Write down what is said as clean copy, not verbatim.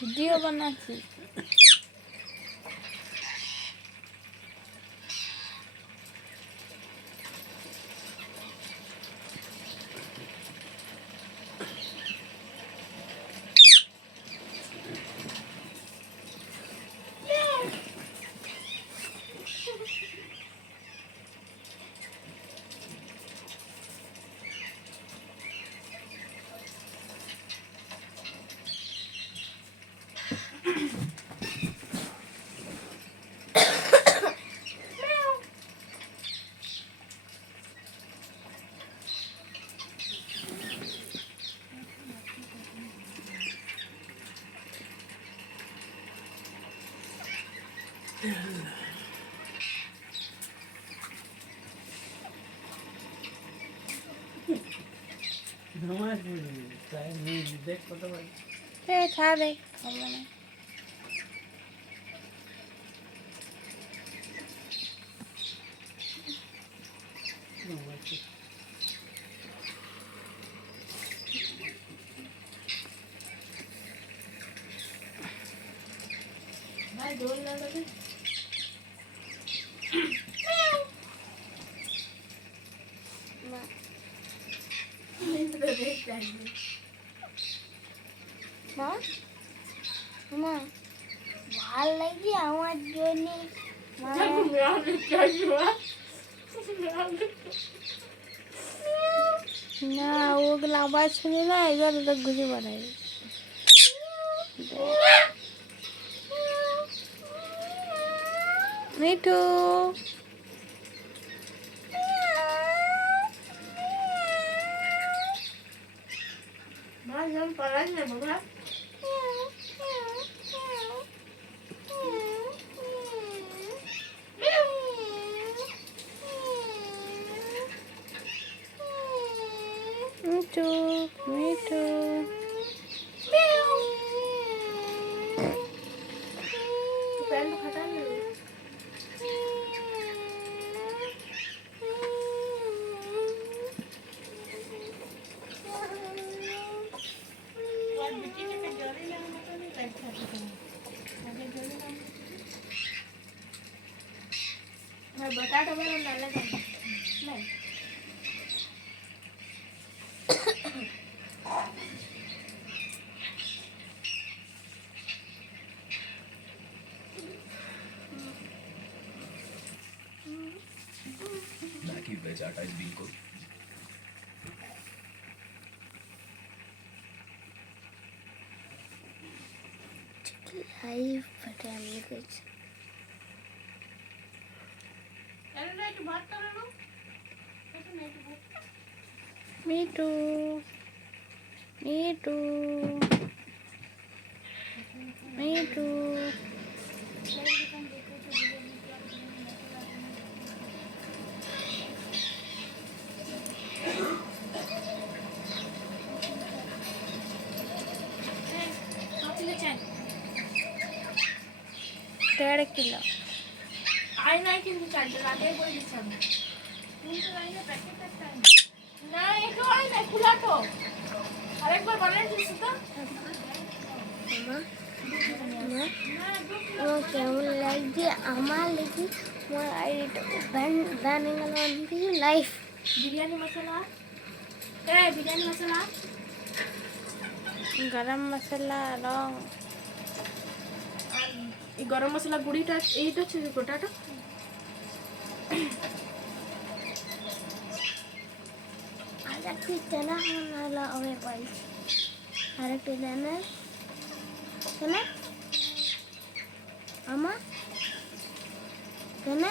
ভিডিও বানাচ্ছি। ছাড়ে হবে না। ভাই দোল লাগাবে। মা মা মা ভাল লাগে আমার জন্য না ওগুলো আবার শুনে না এবার ওটা ঘুরে বেড়াই। মিঠু মা যখন পালাই না বাবা মিঠু মিঠু প্যান্ট ফাটা নেই। बटाटा बनवून डालला नाही Maggi veg atta is being cooked. Live फटाने कुछ मिठू मिठू मिठू डेढ़ किलो आई ना কিন্তু চারটে লাগে বই দিছি আমি কিন্তু লাইনে প্যাকেট একটা না একটু আই না খোলা তো আরেকবার বানাই দিছি তো মামা না ও কেমন লাগছে আমার লাগি আমার আইডিটা banning on the life biryani masala biryani masala garam masala রং এই গরম মশলা গুঁড়িটা এইটা হচ্ছে গোটাটা আর একটু জানা হলো হবে পাই আর একটু জানা শোনা আমা জানা